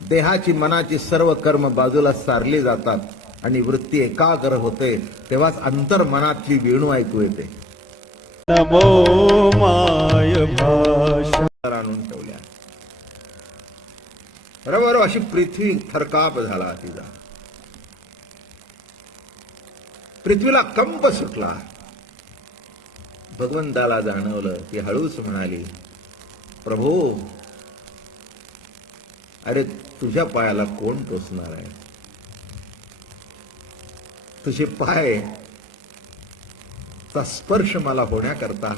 देहाची मनाची सर्व कर्म बाजूला सारली जातात आणि वृत्ती एकाग्र होते, तेव्हाच अंतर मनातली वेणू ऐकू येते. नमो माय भाषा आणून ठेवल्या. बरोबर अशी पृथ्वी थरकाप झाला तिचा. पृथ्वीला कंप सुटला. भगवंताला जाणवलं. ती हळूच म्हणाली, प्रभू, अरे तुझ्या पायाला कोण टोचणार आहे? तुझे पाय चा स्पर्श मला होण्याकरता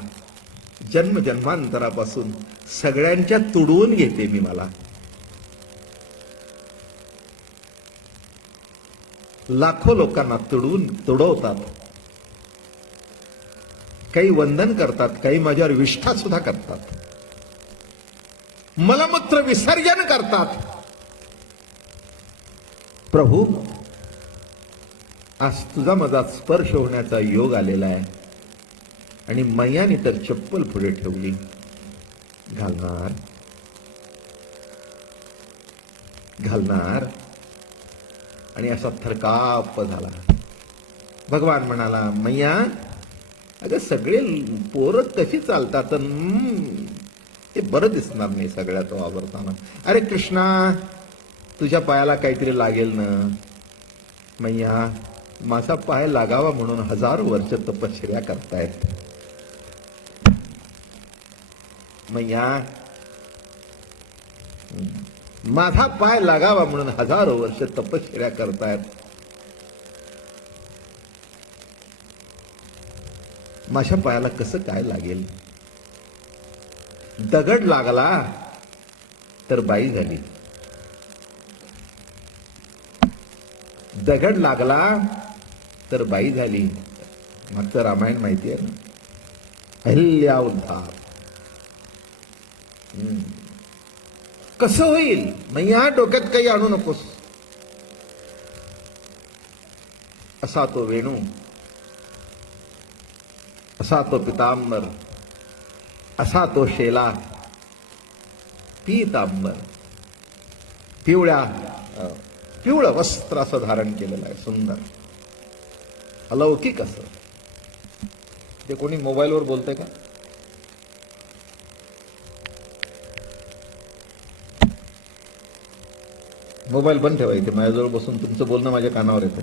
जन्मजन्मांतरापासून सगळ्यांच्या तुडवून घेते मी. मला लाखो लोकांना तुडवतात. काही वंदन करतात, काही माझ्यावर विष्ठा सुद्धा करतात, मलमूत्र विसर्जन करतात. प्रभू, आज तुझा माझा स्पर्श होण्याचा योग आलेला आहे. आणि मैयाने तर चप्पल पुढे ठेवली. घालणार घालणार आणि असा थरकाप झाला. भगवान म्हणाला, मैया, अगं सगळे पोरं कशी चालतात, ते बरं दिसणार नाही सगळ्यात वावरताना. अरे कृष्णा, तुझ्या पायाला काहीतरी लागेल ना. मैया, माझा पाय लागावा म्हणून 1000 वर्ष तपश्चर्या करतायत. मैया, माझा पाय लागावा म्हणून 1000 वर्ष तपश्चर्या करतायत. माझ्या पायाला कसं काय लागेल? दगड लागला तर बाई झाली, दगड लागला तर बाई झाली. मागचं रामायण माहिती आहे ना. अहिल्या उद्धार कसं होईल? मैया, डोक्यात काही आणू नकोस. असा तो वेणू, असा तो पितांबर, असा तो शेला. पीतांबर, पिवळं वस्त्र असं धारण केलेलं आहे, सुंदर, अलौकिक असं. ते कोणी मोबाईलवर बोलतंय का? मोबाईल बंद ठेवा. इथे माझ्याजवळ बसून तुमचं बोलणं माझ्या कानावर येतं.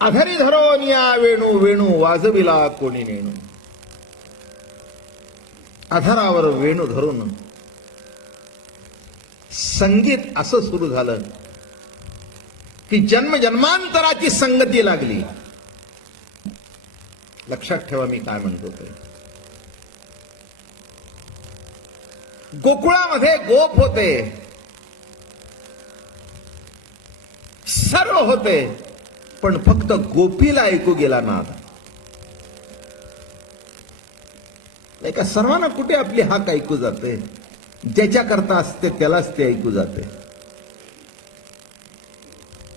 अधरी धरोन या वेणू, वेणू वाजविला कोणी नेणू. अधरावर वेणू धरून संगीत असं सुरू झालं की जन्मजन्मांतराची संगती लागली. लक्षात ठेवा मी काय म्हणतो ते. गोकुळामध्ये गोप होते, सर्व होते, पण फक्त गोपीला ऐकू गेला नाद. नाही का? सर्वांना कुठे आपली हाक ऐकू जाते? ज्याच्याकरता असते त्यालाच ते ऐकू जाते.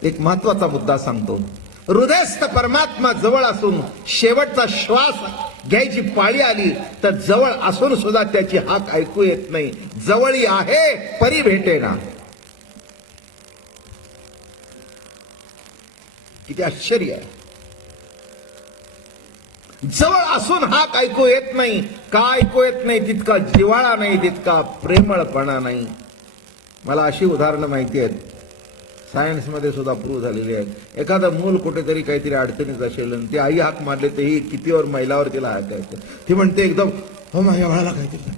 एक महत्वाचा मुद्दा सांगतो. हृदयस्थ परमात्मा जवळ असून शेवटचा श्वास घ्यायची पाळी आली तर जवळ असून सुद्धा त्याची हाक ऐकू येत नाही. जवळी आहे परी भेटेना. किती आश्चर्य आहे. जवळ असून हाक ऐकू येत नाही. का ऐकू येत नाही? तितका जिव्हाळा नाही, तितका प्रेमळपणा नाही. मला अशी उदाहरणं माहिती आहेत, सायन्समध्ये सुद्धा प्रूव्ह झालेली आहेत. एखादं मूल कुठेतरी काहीतरी अडचणीत असेल आणि ती आई हाक मारले तर ही कितीवर महिलावर तिला हाक येते. ती म्हणते एकदम, हो माझ्या बाळाला काहीतरी,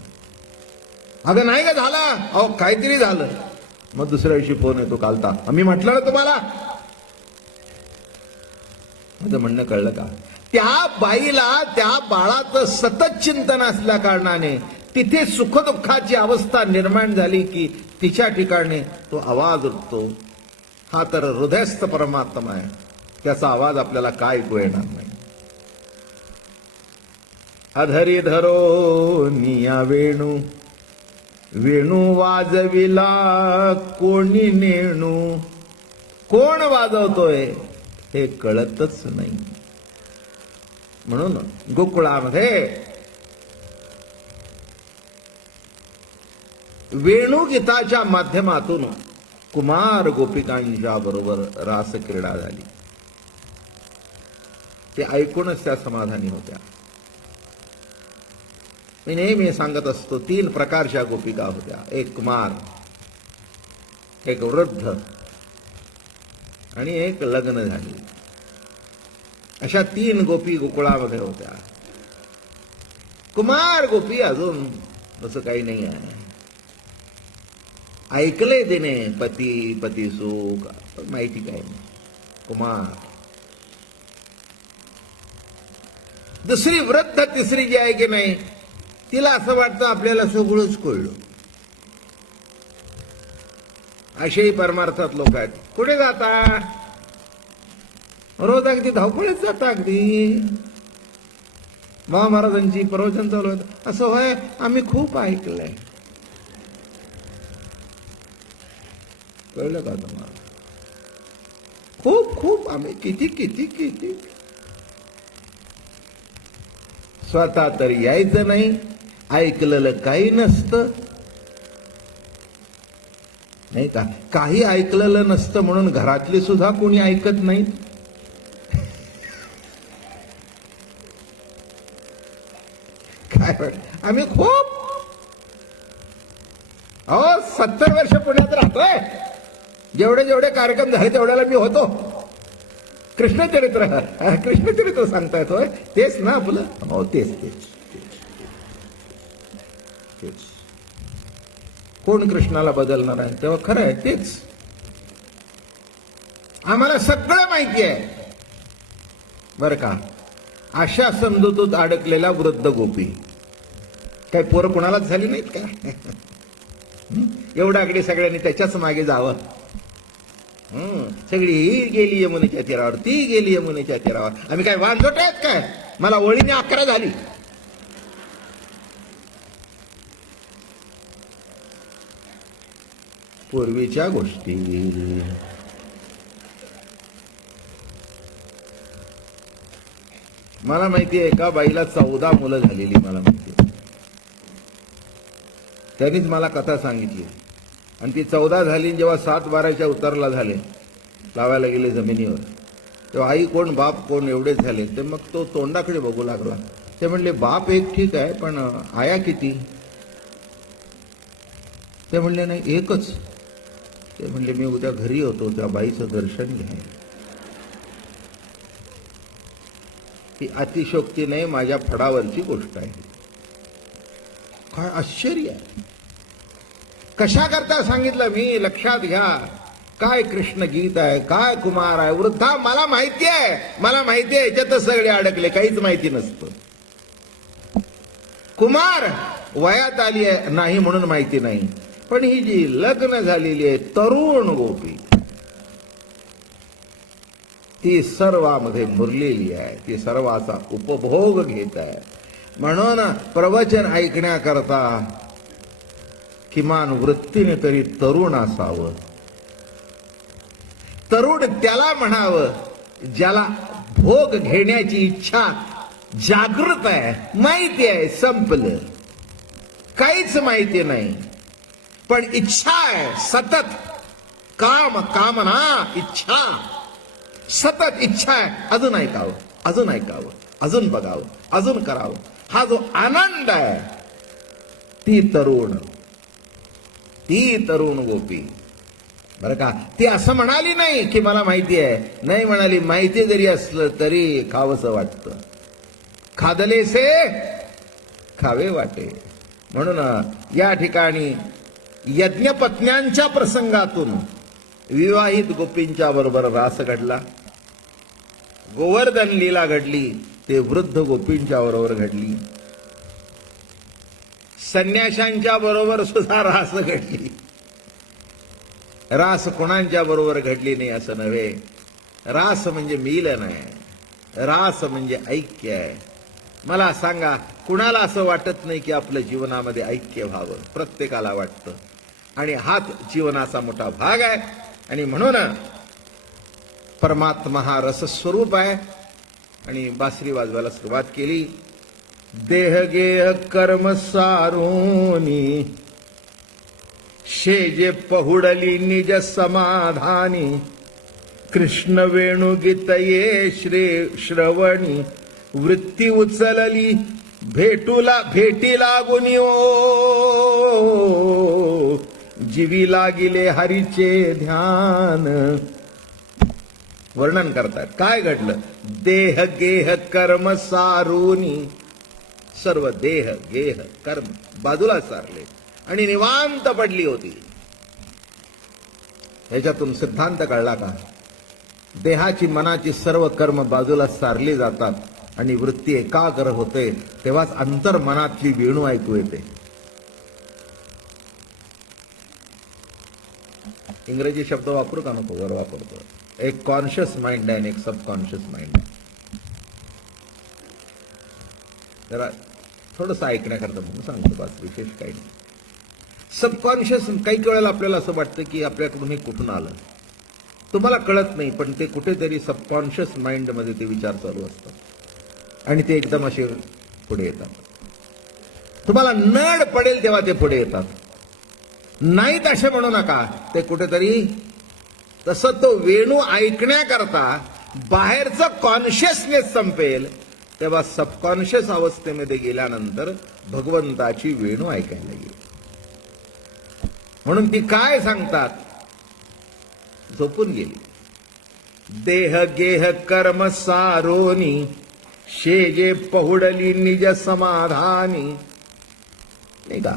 अगं नाही का झालं, अहो काहीतरी झालं. मग दुसऱ्या दिवशी फोन येतो, कालता आम्ही म्हटलं ना तुम्हाला. माझं म्हणणं कळलं का? त्या बाईला त्या बाळाचं सतत चिंतन असल्या कारणाने तिथे सुखदुःखाची अवस्था निर्माण झाली की तिच्या ठिकाणी तो आवाज उठतो. हा तर हृदयस्थ परमात्मा आहे, त्याचा आवाज आपल्याला काय ऐकू येणार नाही. अधरी धरो निया वेणू, वेणू वाजविला कोणी नेणू. कोण वाजवतोय हे कळतच नाही. म्हणून गोकुळामध्ये वेणुगीताच्या माध्यमातून कुमार गोपिकांच्या बरोबर रासक्रीडा झाली. ते ऐकूनच त्या समाधानी होत्या. मी नेहमी सांगत असतो, 3 प्रकारच्या गोपिका होत्या. एक कुमार, एक वृद्ध आणि एक लग्न झाली. अशा 3 गोपी गोकुळामध्ये होत्या. कुमार गोपी अजून तसं काही नाही आहे. ऐकले तिने पती पती सुख, पण माहिती काय नाही. कुमार. दुसरी वृद्ध, तिसरी जी आहे की नाही, तिला असं वाटतं आपल्याला सगळंच कळलं. असेही परमार्थात लोक आहेत. कुठे जाता? रोज अगदी धावपळीत जाता. अगदी महाराजांची प्रवचन चालू होत. असं होय, आम्ही खूप ऐकलंय. कळलं का तुम्हाला? खूप खूप आम्ही किती किती किती. स्वतः तर यायचं नाही, ऐकलेलं काही नसतं, नाही का? काही ऐकलेलं नसतं म्हणून घरातली सुद्धा कोणी ऐकत नाही. काय आम्ही खूप 70 वर्ष पुण्यात राहतोय. जेवढे जेवढे कार्यक्रम झाले तेवढ्याला मी होतो. कृष्णचरित्र सांगतायत होय? तेच ना आपलं? हो, तेच तेच तेच. कोण कृष्णाला बदलणार आहे? तेव्हा खरं आहे तेच. आम्हाला सगळं माहिती आहे बरं का. अशा समजुतीत अडकलेला वृद्ध गोपी. काय पोरं कोणालाच झाली नाहीत का? एवढं अगदी सगळ्यांनी त्याच्याच मागे जावं. सगळी ही गेली यमुनेच्या तीरावर, ती गेली यमुनेच्या तीरावर. आम्ही काय वांझोटे आहेत काय? मला ओळीने 11 झाली. पूर्वीच्या गोष्टी. मला माहिती आहे, एका बाईला 14 मुलं झालेली. मला माहिती आहे. त्यांनीच मला कथा सांगितली. आणि ती 14 झाली. जेव्हा 7-12च्या उतारला झाले, लावायला गेले जमिनीवर, तेव्हा आई कोण बाप कोण एवढेच झाले. ते मग तो तोंडाकडे बघू लागला. ते म्हणले, बाप एक ठीक आहे, पण आया किती? ते म्हणले, नाही एकच. ते म्हणले, मी उद्या घरी होतो, त्या बाईचं दर्शन घ्या. ही अतिशोक्ती नाही, माझ्या फडावरची गोष्ट आहे. काय आश्चर्य आहे. कशा करता सांगितलं मी? लक्षात घ्या. काय कृष्ण गीत आहे, काय कुमार आहे. वृद्धा मला माहिती आहे, मला माहिती आहे. याच्यातच सगळे अडकले, काहीच माहिती नसतं. कुमार वयात आली आहे नाही म्हणून माहिती नाही, पण ही जी लग्न झालेली आहे तरुण गोपी, ती सर्वामध्ये मुरलेली आहे. ती सर्वाचा उपभोग घेत आहे. म्हणून प्रवचन ऐकण्याकरता किमान वृत्तीने तरी तरुण असावं. तरुण त्याला म्हणावं ज्याला भोग घेण्याची इच्छा जागृत आहे. माहिती आहे, संपलं. काहीच माहिती नाही, पण इच्छा आहे सतत. काम, कामना, इच्छा, सतत इच्छा आहे. अजून ऐकावं, अजून ऐकावं, अजून बघावं, अजून करावं. हा जो आनंद आहे, ती तरुण गोपी बरं का. ती असं म्हणाली नाही की मला माहिती आहे. नाही म्हणाली. माहिती जरी असलं तरी खावंसं वाटतं. खादलेसे खावे वाटे. म्हणून या ठिकाणी यज्ञपत्न्यांच्या प्रसंगातून विवाहित गोपींच्या बरोबर रास घडला. गोवर्धन लीला घडली, ते वृद्ध गोपींच्या बरोबर घडली. संन्याशांच्या बरोबर सुद्धा रास घडली. रास कोणांच्या बरोबर घडली नाही असं नव्हे. रास म्हणजे मिलन आहे. रास म्हणजे ऐक्य आहे. मला सांगा, कुणाला असं वाटत नाही की आपल्या जीवनामध्ये ऐक्य व्हावं? प्रत्येकाला वाटतं. आणि हाच जीवनाचा मोठा भाग आहे. आणि म्हणून परमात्मा हा रसस्वरूप आहे. आणि बासरी वाजवायला सुरुवात केली. देह गेह कर्म सारोनी शेजे पहुडली निज समाधानी कृष्ण वेणू गीतये श्रवणी वृत्ती उचलली भेटी लागुनी ओ जीवी लागिले हरीचे ध्यान. वर्णन करतात काय घडलं. देह गेह कर्म सारुनी सर्व देह गेह कर्म बाजूला सारले आणि निवांत पडली होती. ह्याच्यातून सिद्धांत कळला का. देहाची मनाची सर्व कर्म बाजूला सारली जातात आणि वृत्ती एकाग्र होते, तेव्हाच अंतर्मनातली वेणू ऐकू येते. इंग्रजी शब्द वापरू का नको. वर वापरतो. एक कॉन्शियस माइंड आहे आणि एक सबकॉन्शियस माइंड आहे. जरा थोडंसं ऐकण्याकरता म्हणून सांगतो, बस विशेष काही नाही. सबकॉन्शियस काही वेळेला आपल्याला असं वाटतं की आपल्याकडून हे कुठून आलं, तुम्हाला कळत नाही, पण ते कुठेतरी सबकॉन्शियस माइंड मध्ये ते विचार चालू असतात आणि ते एकदम असे पुढे येतात. तुम्हाला नड पडेल तेव्हा ते पुढे येतात. नाहीत असे म्हणू नका. ते कुठेतरी तसं तो वेणू ऐकण्याकरता बाहेरचं कॉन्शियसनेस संपेल तेव्हा सबकॉन्शियस अवस्थेमध्ये गेल्यानंतर भगवंताची वेणू ऐकायला येईल. म्हणून ती काय सांगतात, झोपून गेली. देह गेह कर्म सारोनी शेजे पहुडली निज समाधानी. नाही का,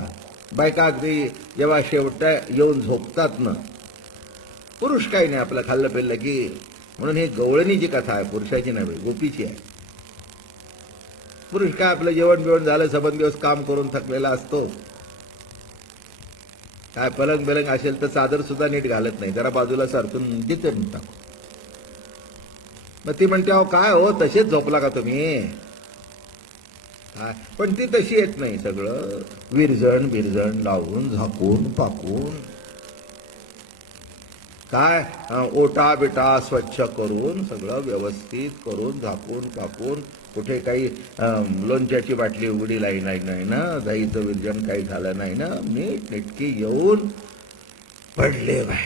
बायका अगदी जेव्हा शेवटा येऊन झोपतात ना, पुरुष काही नाही, आपलं खाल्लं पेल्लं की. म्हणून ही गवळणीची कथा आहे, पुरुषाची नाही, गोपीची आहे. पुरुष काय आपलं जेवण बिवण झालं, सबंध दिवस काम करून थकलेला असतो, काय पलंग बिलंग असेल तर चादर सुद्धा नीट घालत नाही, जरा बाजूला सारखून देते म्हणतात. मग ती म्हणते अहो काय हो तसेच झोपला का तुम्ही. पण ती तशी येत नाही. सगळं विरजण बिरजण लावून झाकून पाकून काय ओटा बिटा स्वच्छ करून सगळं व्यवस्थित करून झाकून पाकून, कुठे काही लोणच्याची बाटली उघडी लाई नाही ना, दहीचं विरजण काही झालं नाही ना, नीट नेटकी येऊन पडले बाय.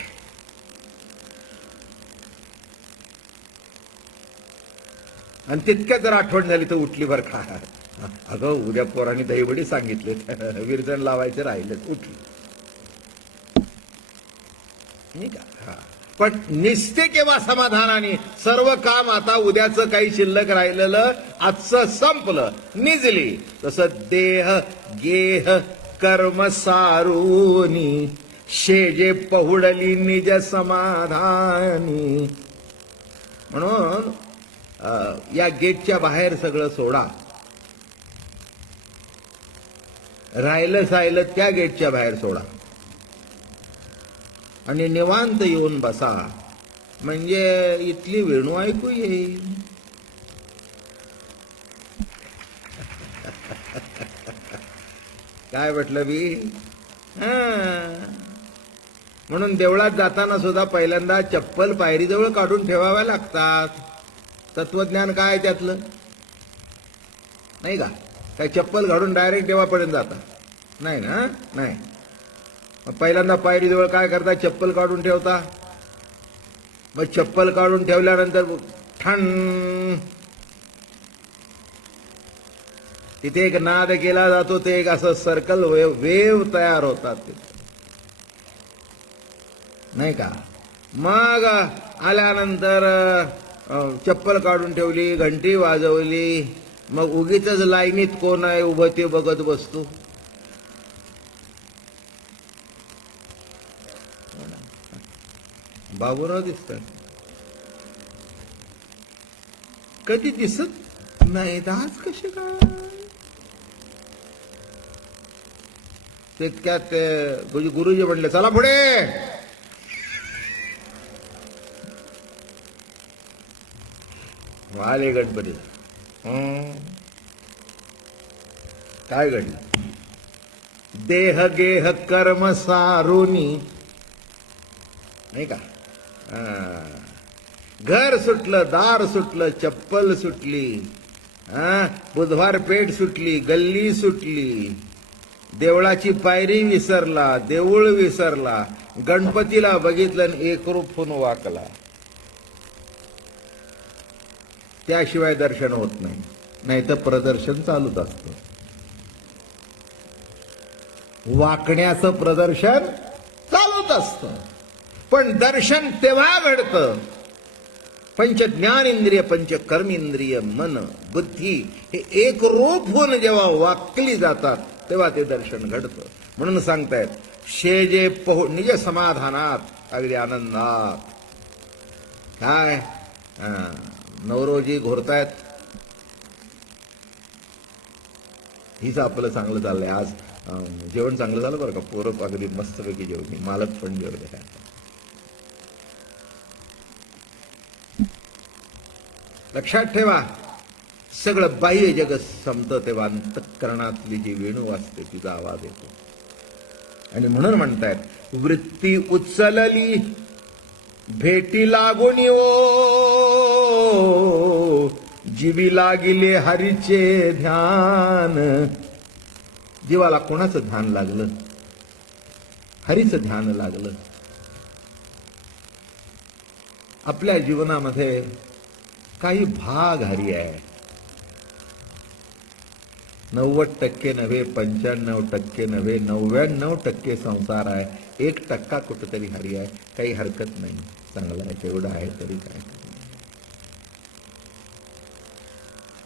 आणि तितक्या जर आठवण झाली तर उठली बरं का. अगं उद्या पोरांनी दहीवडी सांगितले, विरजण लावायचे राहिले, उठली नाही का. पण निस्ते केव्हा समाधानाने सर्व काम आता उद्याचं काही शिल्लक राहिलेलं आजचं संपलं, निजली. तसं देह गेह कर्म सारुनी शेजे पहुडली निज समाधानी. म्हणून या गेटच्या बाहेर सगळं सोडा, राहिलं साहिलं त्या गेटच्या बाहेर सोडा आणि निवांत येऊन बसा, म्हणजे इथली वेणू ऐकू येईल. काय म्हटलं मी. म्हणून देवळात जाताना सुद्धा पहिल्यांदा चप्पल पायरीजवळ काढून ठेवाव्या लागतात. तत्वज्ञान काय त्यातलं नाही का. काय चप्पल घालून डायरेक्ट देवापर्यंत जाता नाही ना. नाही, पहिल्यांदा पायरीजवळ काय करता, चप्पल काढून ठेवता. मग चप्पल काढून ठेवल्यानंतर ठण तिथे एक नाद केला जातो, ते एक असं सर्कल वेव तयार होतात ते नाही का. मग आल्यानंतर चप्पल काढून ठेवली, घंटी वाजवली, मग उगीच लाईनीत कोण आहे उभं ते बघत बसतो. बाबूराव दिसतात, कधी दिसत नाही, आज कसे काय. तितक्यात गुरुजी म्हणले चला पुढे. आले गणपती. काय घडलं. देह गेह कर्म सारुनी नाही का. घर सुटलं, दार सुटलं, चप्पल सुटली, बुधवार पेठ सुटली, गल्ली सुटली, देवळाची पायरी विसरला, देऊळ विसरला, गणपतीला बघितलं आणि एकरूप होऊन वाकला. त्याशिवाय दर्शन होत नाही, नाही तर प्रदर्शन चालूच असतं. वाकण्याचं प्रदर्शन चालूच असतं, पण दर्शन तेव्हा घडतं पंच ज्ञानेंद्रिय, पंच कर्मेंद्रिय, मन, बुद्धी हे एक रूप होऊन जेव्हा वाकली जातात तेव्हा ते दर्शन घडतं. म्हणून सांगतायत शेजे पहो निज समाधानात अगदी आनंदात. काय नवरोजी घोरतायत. हीच आपलं चांगलं चाललंय. आज जेवण चांगलं झालं बरं का. पोरं अगदी मस्तपैकी जेवली, मालक पण जेवले. लक्षात ठेवा, सगळं बाह्य जगत संपतं तेव्हा अंतःकरणातली जी वेणू वाजते तिचा आवाज येतो. आणि म्हणून म्हणतायत वृत्ती उचलली भेटी लागून ओ, जीवी लागिले हरीचे ध्यान. जीवाला कोणाचं ध्यान लागलं? हरीचं ध्यान लागलं. आपल्या जीवनामध्ये काही भाग हरी आहे. 90% नव्हे, 95% नव्हे, 99% संसार आहे. 1% कुठेतरी हरी आहे. काही हरकत नाही, चांगलं आहे, तेवढं आहे तरी काय.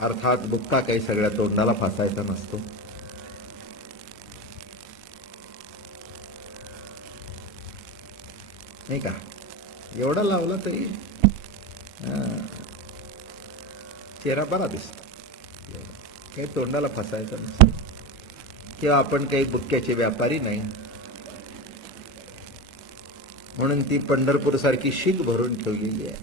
अर्थात बुक्का काही सगळ्या तोंडाला फासायचा नसतो. नाही का? एवढा लावला तरी चेहरा बरा दिसतो. काही तोंडाला फसायचं नसतं. किंवा आपण काही बुक्क्याचे व्यापारी नाही, म्हणून ती पंढरपूर सारखी शीख भरून ठेवलेली आहे.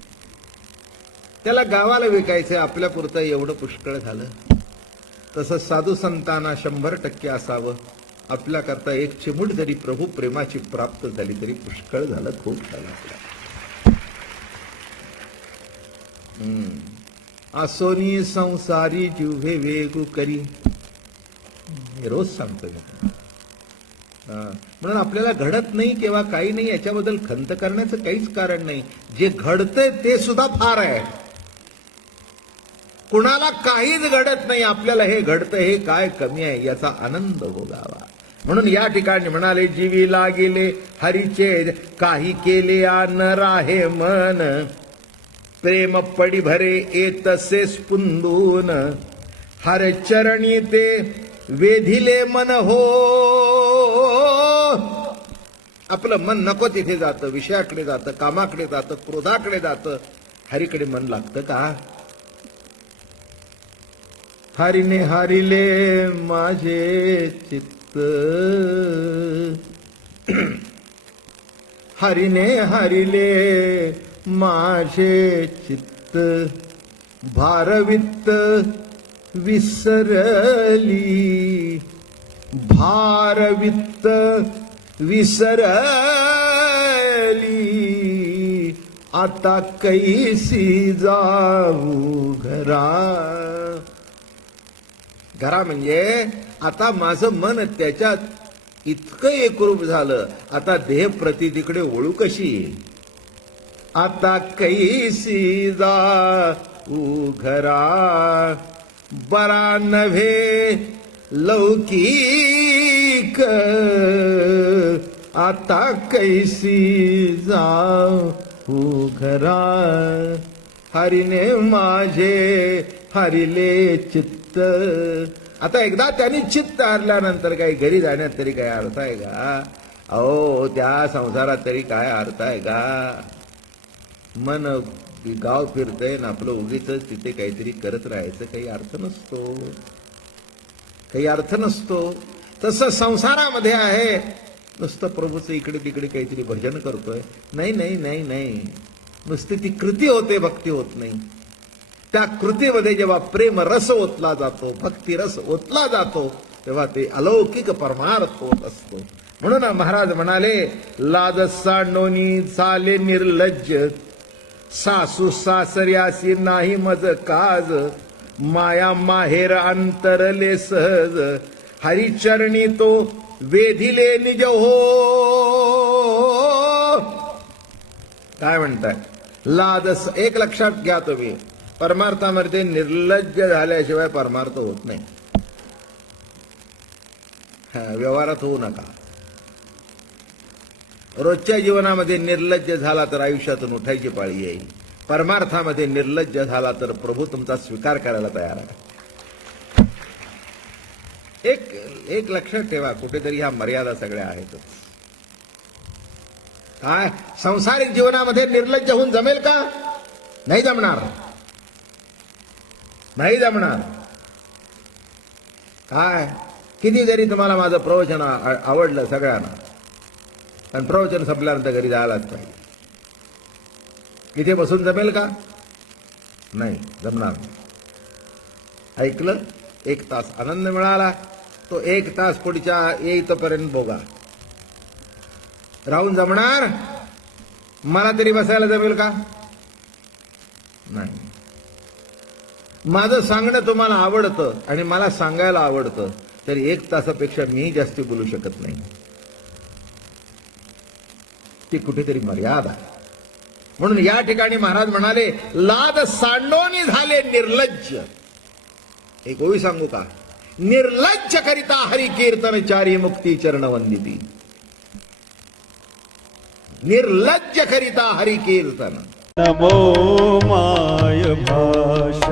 त्याला गावाला विकायचं, आपल्या पुरतं एवढं पुष्कळ झालं. तसं साधू संतांना 100% असावं. आपल्याकरता एक चिमूट जरी प्रभू प्रेमाची प्राप्त झाली तरी पुष्कळ झालं, खूप झालं आपल्या. आसोनी संसारी जिव्हे वेगू करी, हे रोज सांगतो मी. म्हणून आपल्याला घडत नाही किंवा काही नाही याच्याबद्दल खंत करण्याचं काहीच कारण नाही. जे घडतंय ते सुद्धा फार आहे. कुणाला काहीच घडत नाही, आपल्याला हे घडतं हे काय कमी आहे याचा आनंद भोगावा. म्हणून या ठिकाणी म्हणाले जीवी लागिले हरीचे काही केले न राहे मन, प्रेम पडी भरे येतसे स्पुंदून, हर चरणी ते वेधिले मन हो. आपलं मन नको तिथे जातं, विषयाकडे जातं, कामाकडे जातं, क्रोधाकडे जातं. हरीकडे मन लागतं का? हरीने हरिले माझे चित्त, हरीने हरिले माझे चित्त, भारवित्त विसरली, भारवित्त विसरली, आता कैसी जाऊ घरा. घरा म्हणजे आता माझं मन त्याच्यात इतकं एकरूप झालं, आता देह प्रतितीकडे ओळू कशी. आता कैसी जाऊ घरा, बरा नव्हे लौकिक, आता कैसी जाऊ घरा. हरीने माझे हरिले चित्त. आता एकदा त्यांनी चित्त हरल्यानंतर काही घरी जाण्यात तरी काय अर्थ आहे का? अहो, त्या संसारात तरी काय अर्थ आहे का? मन गाव फिरतंय ना आपलं उगीच तिथे काहीतरी करत राहायचं काही अर्थ नसतो, काही अर्थ नसतो. तसं संसारामध्ये आहे, नुसतं प्रभूचं इकडे तिकडे काहीतरी भजन करतोय. नाही नाही नाही नाही, नुसती ती कृती होते, भक्ती होत नाही. त्या कृतीमध्ये जेव्हा प्रेम रस ओतला जातो, भक्ती रस ओतला जातो, तेव्हा ते अलौकिक परमार्थ होत असतो. म्हणून महाराज म्हणाले लाज सांडोनी चाले निर्लज्ज, सासू सासऱ्यासी नाही मज काज, माया माहेर अंतरले सहज, हरिचरणी तो वेधिले निज हो. काय म्हणताय? लाद एक लक्षात घ्या तुम्ही, परमार्थामध्ये निर्लज्ज झाल्याशिवाय परमार्थ होत नाही. व्यवहारात होऊ नका. रोजच्या जीवनामध्ये निर्लज्ज झाला तर आयुष्यातून उठायची पाळी येईल. परमार्थामध्ये निर्लज्ज झाला तर प्रभू तुमचा स्वीकार करायला तयार आहे. एक लक्षात ठेवा, कुठेतरी ह्या मर्यादा सगळ्या आहेत. काय संसारिक जीवनामध्ये निर्लज्ज होऊन जमेल का? नाही जमणार, नाही जमणार. काय किती जरी तुम्हाला माझं प्रवचन आवडलं सगळ्यांना, पण प्रवचन संपल्यानंतर घरी जायलाच पाहिजे. इथे बसून जमेल का? नाही जमणार. ऐकलं, 1 तास आनंद मिळाला, तो 1 तास पुढच्या येईतोपर्यंत भोगा. राहून जमणार? मला तरी बसायला जमेल का? नाही. माझं सांगणं तुम्हाला आवडतं आणि मला सांगायला आवडतं, तरी 1 तासापेक्षा मी जास्ती बोलू शकत नाही. ती कुठेतरी मर्यादा आहे. म्हणून या ठिकाणी महाराज म्हणाले, लाद सांडोनी झाले निर्लज्ज. एक ओवी सांगू का? निर्लज्ज करिता हरी कीर्तन चारी मुक्ती चरण वंदिती. निर्लज्ज करिता हरी कीर्तन. नमो माय भाषा.